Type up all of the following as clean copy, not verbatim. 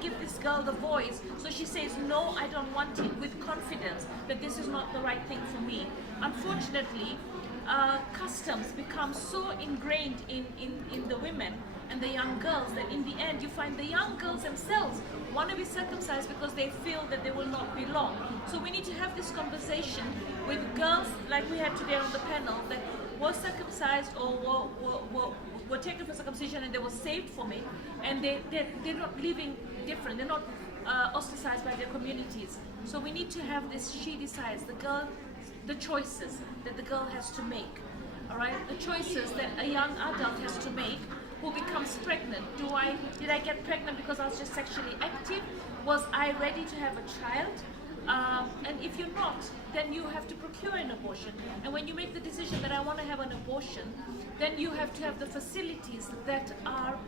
give this girl the voice so she says, no, I don't want it, with confidence that this is not the right thing for me. Unfortunately, customs become so ingrained in the women and the young girls that in the end you find the young girls themselves want to be circumcised because they feel that they will not belong. So we need to have this conversation with girls like we had today on the panel that were circumcised or were taken for circumcision and they were saved from it, and they're not living different, they're not ostracized by their communities. So we need to have this she decides, the choices that the girl has to make, all right? The choices that a young adult has to make who becomes pregnant. Did I get pregnant because I was just sexually active? Was I ready to have a child? And if you're not, then you have to procure an abortion. And when you make the decision that I want to have an abortion, then you have to have the facilities that are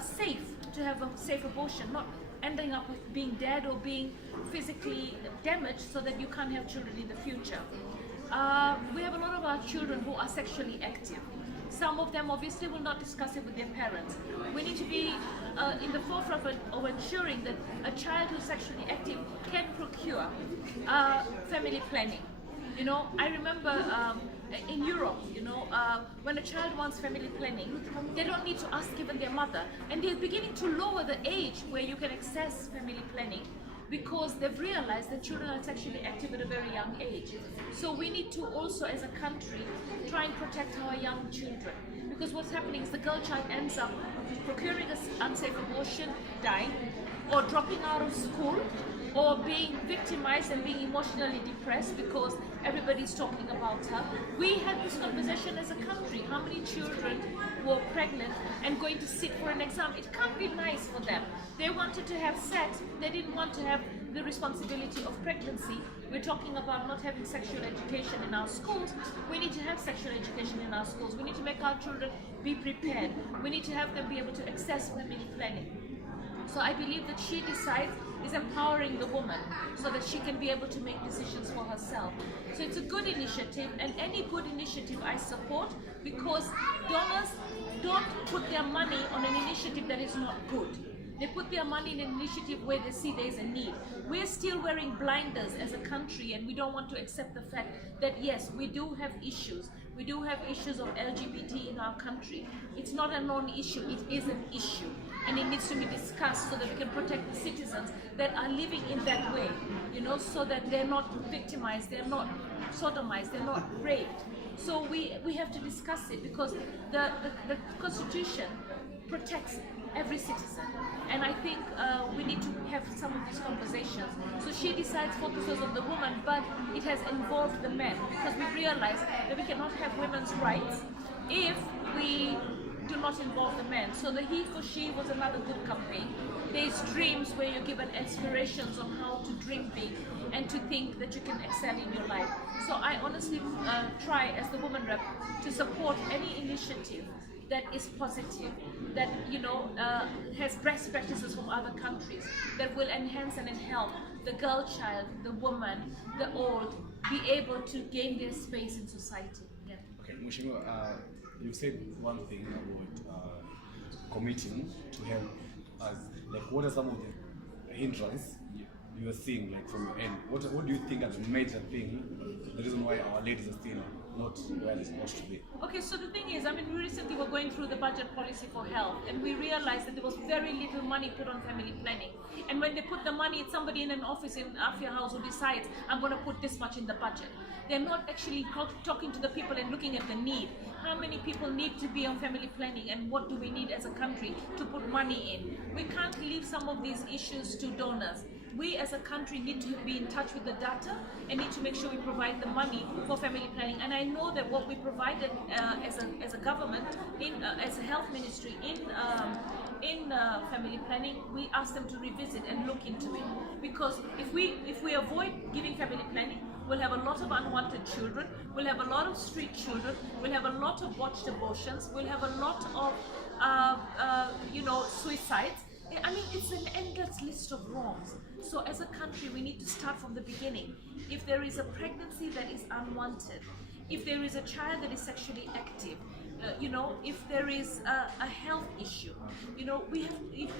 safe to have a safe abortion, not ending up with being dead or being physically damaged so that you can't have children in the future. We have a lot of our children who are sexually active. Some of them obviously will not discuss it with their parents. We need to be in the forefront of ensuring that a child who's sexually active can procure family planning. You know, I remember in Europe, you know, when a child wants family planning, they don't need to ask even their mother, and they're beginning to lower the age where you can access family planning, because they've realized that children are sexually active at a very young age. So we need to also, as a country, try and protect our young children. Because what's happening is the girl child ends up procuring an unsafe abortion, dying, or dropping out of school, or being victimized and being emotionally depressed because everybody's talking about her. We had this conversation as a country. How many children were pregnant and going to sit for an exam? It can't be nice for them. They wanted to have sex. They didn't want to have the responsibility of pregnancy. We're talking about not having sexual education in our schools. We need to have sexual education in our schools. We need to make our children be prepared. We need to have them be able to access family planning. So I believe that she decides is empowering the woman so that she can be able to make decisions for herself. So it's a good initiative, and any good initiative I support, because donors don't put their money on an initiative that is not good. They put their money in an initiative where they see there is a need. We're still wearing blinders as a country, and we don't want to accept the fact that yes, we do have issues. We do have issues of LGBT in our country. It's not a non-issue, it is an issue. And it needs to be discussed so that we can protect the citizens that are living in that way, you know, so that they're not victimized, they're not sodomized, they're not raped. So we have to discuss it, because the Constitution protects every citizen. And I think we need to have some of these conversations. So she decides focuses on the woman, but it has involved the men, because we realize that we cannot have women's rights if we do not involve the men. So the He for She was another good campaign. There's dreams where you're given inspirations on how to dream big and to think that you can excel in your life. So I honestly try as the woman rep to support any initiative that is positive, that, you know, has best practices from other countries, that will enhance and help the girl child, the woman, the old, be able to gain their space in society. Yeah. Okay, Mheshimiwa, you said one thing about committing to help us. Like, what are some of the hindrances you are seeing, like, from your end? What do you think are the major thing, the reason why our ladies are still not where they're supposed to be? Okay, so the thing is, I mean, we recently were going through the budget policy for health, and we realized that there was very little money put on family planning. And when they put the money, it's somebody in an office in Afia House who decides, I'm going to put this much in the budget. They're not actually talking to the people and looking at the need. How many people need to be on family planning, and what do we need as a country to put money in? We can't leave some of these issues to donors. We as a country need to be in touch with the data and need to make sure we provide the money for family planning. And I know that what we provided as a government, as a health ministry in family planning, we asked them to revisit and look into it. Because if we avoid giving family planning, we'll have a lot of unwanted children, we'll have a lot of street children, we'll have a lot of botched abortions, we'll have a lot of suicides. I mean, it's an endless list of wrongs. So as a country, we need to start from the beginning. If there is a pregnancy that is unwanted, if there is a child that is sexually active, you know, if there is a health issue, you know, we have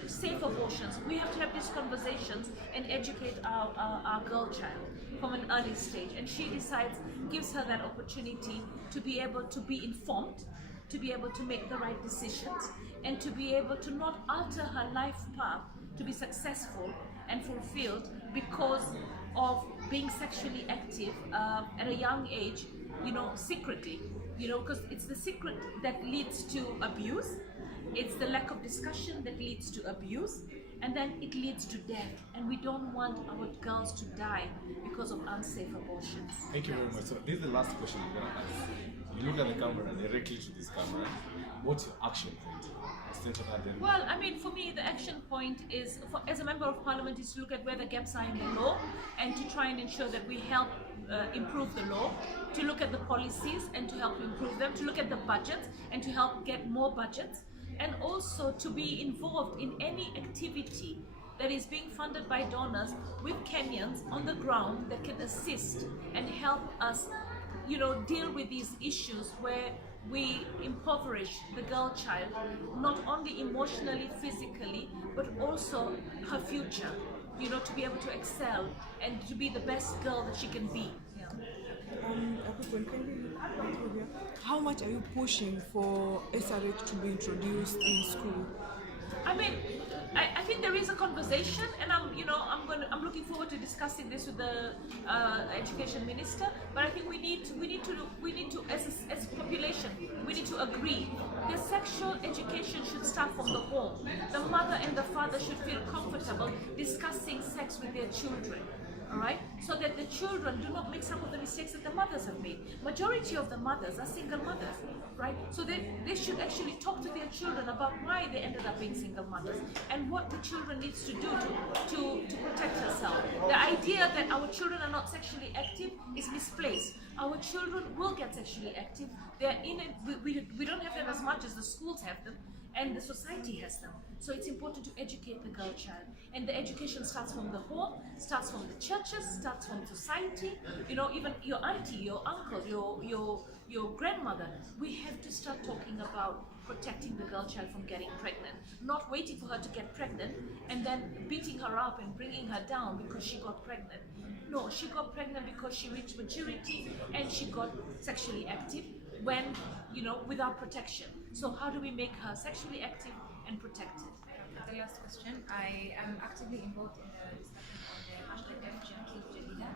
safe abortions. We have to have these conversations and educate our girl child from an early stage. And she decides, gives her that opportunity to be able to be informed, to be able to make the right decisions, and to be able to not alter her life path to be successful and fulfilled because of being sexually active at a young age, you know, secretly, you know, because it's the secret that leads to abuse, it's the lack of discussion that leads to abuse, and then it leads to death. And we don't want our girls to die because of unsafe abortions. Thank you very much. So this is the last question I'm gonna ask. You look at the camera, directly to this camera. What's your action point? Well, I mean, for me, the action point is, as a member of parliament, is to look at where the gaps are in the law and to try and ensure that we help improve the law, to look at the policies and to help improve them, to look at the budgets and to help get more budgets, and also to be involved in any activity that is being funded by donors with Kenyans on the ground that can assist and help us, you know, deal with these issues where we impoverish the girl child, not only emotionally, physically, but also her future, you know, to be able to excel and to be the best girl that she can be. Yeah. A quick one, can you come through here? How much are you pushing for SRH to be introduced in school? I mean, I think there is a conversation, and I'm looking forward to discussing this with the education minister. But I think we need to as a population, we need to agree that sexual education should start from the home. The mother and the father should feel comfortable discussing sex with their children. All right, so that the children do not make some of the mistakes that the mothers have made. Majority of the mothers are single mothers, right? So they should actually talk to their children about why they ended up being single mothers and what the children needs to do to protect herself. The idea that our children are not sexually active is misplaced. Our children will get sexually active. They're in it. We don't have them as much as the schools have them, and the society has them. So it's important to educate the girl child. And the education starts from the home, starts from the churches, starts from society. You know, even your auntie, your uncle, your grandmother. We have to start talking about protecting the girl child from getting pregnant. Not waiting for her to get pregnant and then beating her up and bringing her down because she got pregnant. No, she got pregnant because she reached maturity and she got sexually active when, you know, without protection. So how do we make her sexually active and protected? The last question. I am actively involved in the discussion on the hashtag FGM Kill Jalila,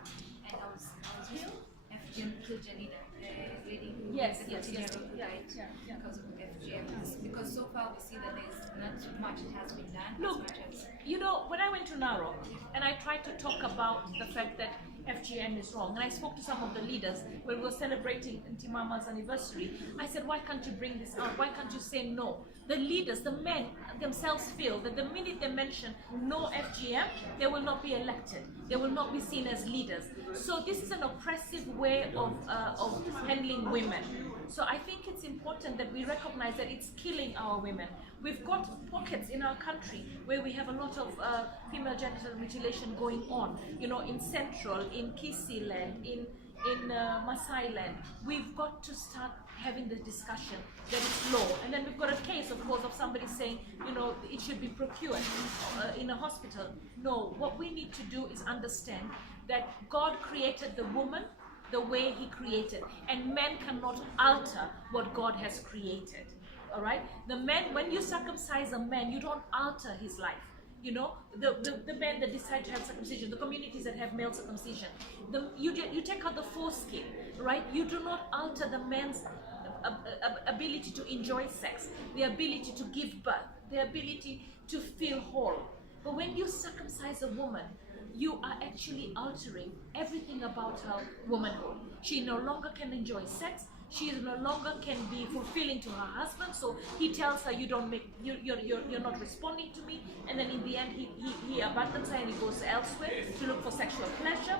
and I was with FGM Kill Jalila, the lady who Yes. died because of FGM. Because so far we see that there's not much that has been done. Look, as much as you know, when I went to Narok and I tried to talk about the fact that FGM is wrong, and I spoke to some of the leaders when we were celebrating Ntimama's anniversary, I said, why can't you bring this out? Why can't you say no? The leaders, the men themselves feel that the minute they mention no FGM, they will not be elected. They will not be seen as leaders. So this is an oppressive way of handling women. So I think it's important that we recognize that it's killing our women. We've got pockets in our country where we have a lot of female genital mutilation going on. You know, in Central, in Kisii land, in Maasai land. We've got to start having the discussion that it's law. And then we've got a case, of course, of somebody saying, you know, it should be procured in a hospital. No, what we need to do is understand that God created the woman the way he created, and men cannot alter what God has created. All right, the men, when you circumcise a man, you don't alter his life. You know, the men that decide to have circumcision, the communities that have male circumcision, you take out the foreskin, right? You do not alter the man's ability to enjoy sex, the ability to give birth, the ability to feel whole. But when you circumcise a woman, you are actually altering everything about her womanhood. She no longer can enjoy sex. She no longer can be fulfilling to her husband. So he tells her, you're not responding to me. And then in the end, he abandons her and he goes elsewhere to look for sexual pleasure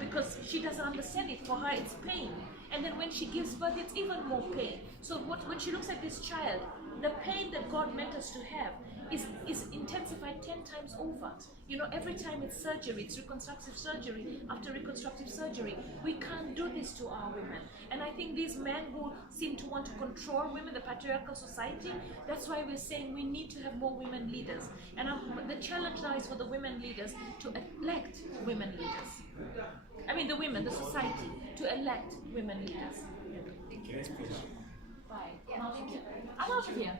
because she doesn't understand it. For her, it's pain. And then when she gives birth, it's even more pain. So when she looks at this child, the pain that God meant us to have is intensified 10 times over. You know, every time it's surgery, it's reconstructive surgery after reconstructive surgery. We can't do this to our women. And I think these men who seem to want to control women, the patriarchal society, that's why we're saying we need to have more women leaders. And the challenge now is for the women leaders to elect women leaders. I mean the women, the society, to elect women leaders. Can I speak? Bye. I'm out of here.